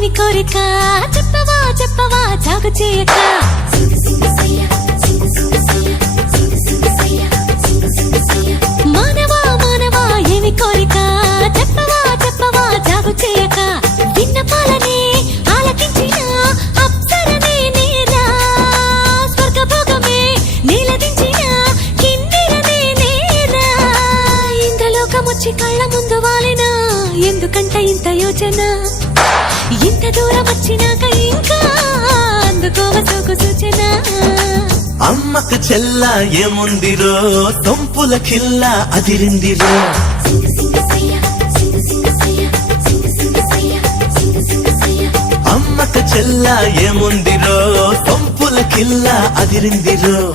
లేని కోరిక? చెప్పవా చెప్పవా జాగు చేయక. మానవా మానవా ఏమి కోరిక? చెప్పవా చెప్పవా జాగు చేయక. విన్నపాలనే ఆలకించిన అప్సరనే నేరా స్వర్గభోగమే నీలదించిన కిన్నెరనే నేరా ఇంద్రలోకమొచ్చి కళ్ళ ముందు వాలిన ఎందుకంట ఇంత యోచన? అమ్మకు సూచన? చెల్ల ఏముందిరో తొంపుల కిల్ల అదిరిందిరో. అమ్మకు చెల్ల ఏముందిరో తొంపుల కిల్ల అదిరిందిరో.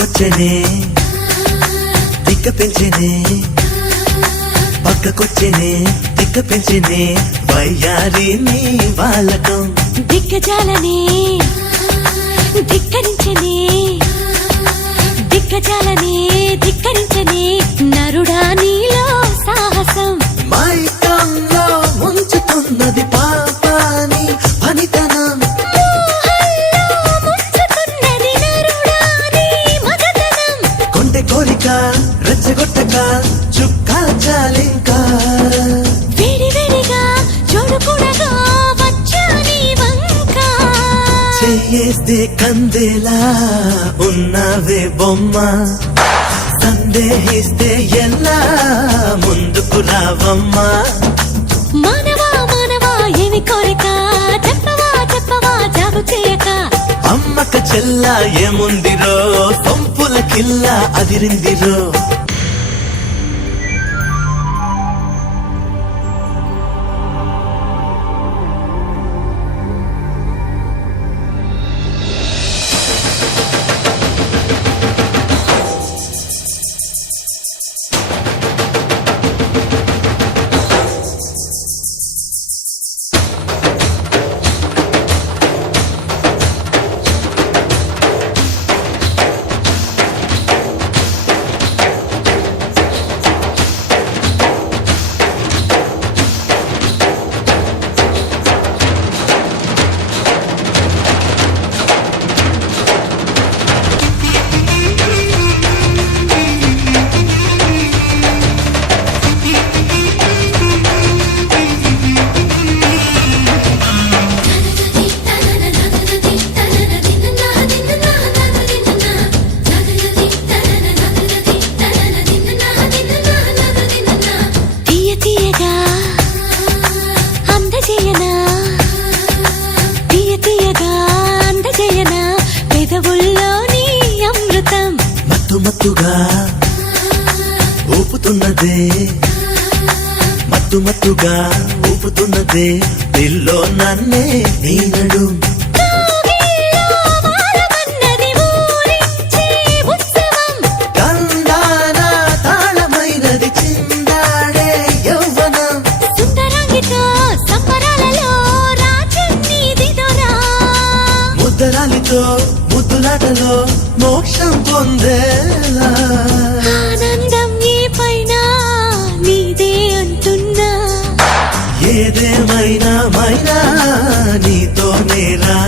పక్కకొచ్చేనే తిక్క పెంచేనే పక్కకొచ్చేనే తిక్క పెంచేనే వయ్యారి నీ వాళ్ళకం దిగ్గజాలనే ధిక్కరించనే దిగ్గజాలనే ధిక్కరించనే నరుడా నీలో చెయ్యేస్తే కందేలా ఉన్నవే బొమ్మ. సందేహిస్తే ఎలా ముందుకు రావమ్మా. మానవా మానవా ఏమి కోరిక? చెప్పవా చెప్పవా జాగు చేయక. అమ్మక చెల్ల ఏముందిరో? సొంపుల కిల్ల అదిరిందిరో? తీయ తీయగా పెదవుల్లోని అమృతం. మత్తు మత్తుగా ఊపుతున్నదే. మత్తు మత్తుగా ఊపుతున్నదే. పిల్లో నన్నే నీ నడు. గాలితో ముద్దులాటలో మోక్షం పొందేలా. ఆనందం ఏ పైన నీదే అంటున్నా. ఏదేమైనా మైనా నీతో నేరా